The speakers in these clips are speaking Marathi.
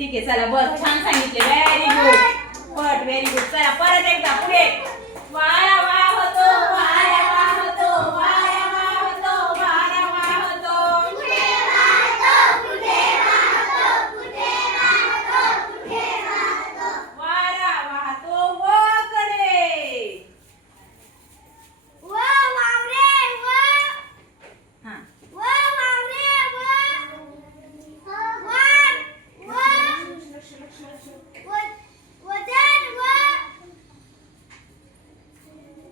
ठीक आहे चला बस छान सांगितले व्हेरी गुड पट व्हेरी गुड चला परत एकदा पुढे वारा वाहतो वारा वाहतो वारा वाहतो वारा वाहतो कुठे वाहतो कुठे वाहतो कुठे वाहतो कुठे वाहतो वारा वाहतो वकडे व वावरे व हा व वावरे व वार व वदन व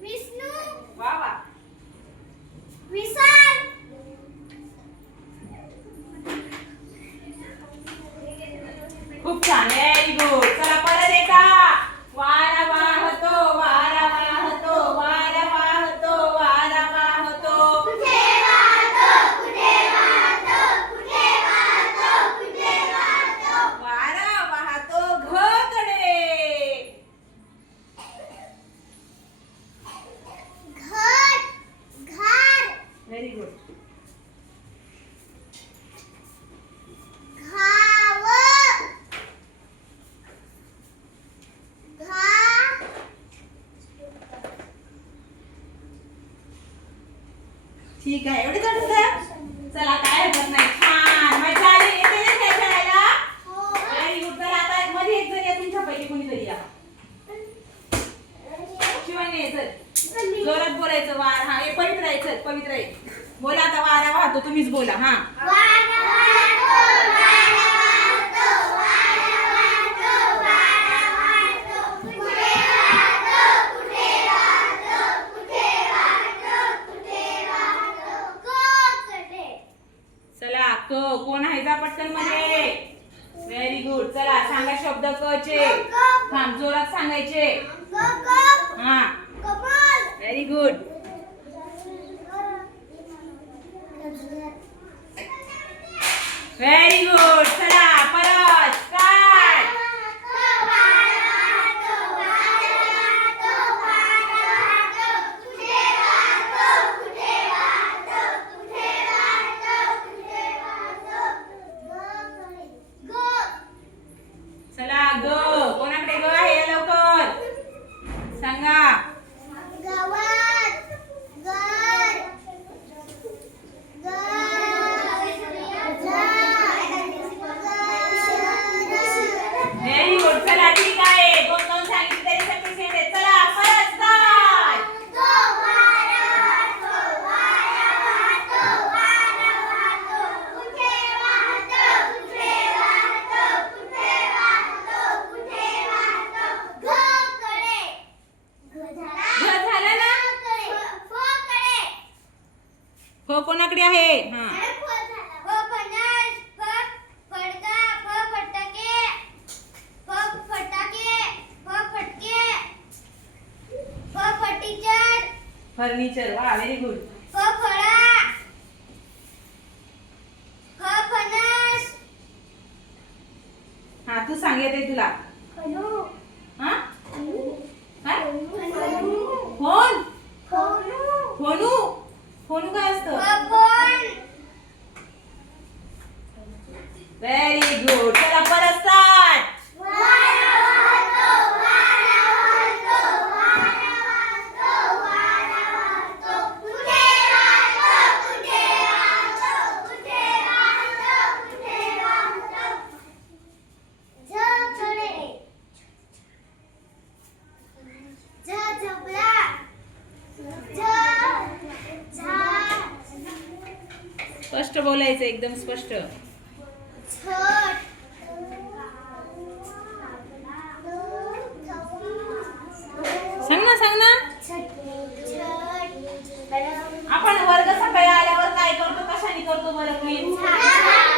विष्णू वा वा विशाल खूप छान व्हेरी गुड चला परत एकदा वारा वाहतो वारा वाहतो वारा वाहतो वारा वाहतो कुठे वाहतो कुठे वाहतो कुठे वाहतो कुठे वाहतो वारा वाहतो घकडे घर घर व्हेरी गुड घाव घा ठीक आहे एवढे आठवतं चला काय हरकत नाही छान मजा आली येते ना काय खेळायला व्हेरी गुड चला आता मध्ये एक जण या तुमच्यापैकी कोणीतरी या शिवानी ये चल जोरात बोलायचं वार हा हे पवित्र आहे चल पवित्र आहे बोला आता वारा वाहतो तुम्हीच बोला हा वारा वाहतो वारा वाहतो वारा वाहतो वारा वाहतो कुठे वाहतो कुठे वाहतो कुठे वाहतो कुठे वाहतो कोकडे चला क कोण आहे जा पटकन मध्ये व्हेरी गुड चला सांगा शब्द क चे थांब जोरात सांगायचे हा Kamal very good very good चला परत स्टार्ट चला ग कोणाकडे ग आहे या लवकर सांगा व्हेरी गुड चला ठीक आहे दोन दोन सांगितले तरी सफिशियंट आहे चला परत स्टार्ट घ झालं ना ख कोणाकडे आहे हा फर्निचर वा व्हेरी गुड हा तू सांग येते तुला हा काय फोन फोनू फोनू काय असतं व्हेरी गुड चला परत स्टार्ट स्पष्ट बोलायचं एकदम स्पष्ट सांग ना आपण वर्ग सकाळी आल्यावर काय करतो कशाने करतो बरं क्वीज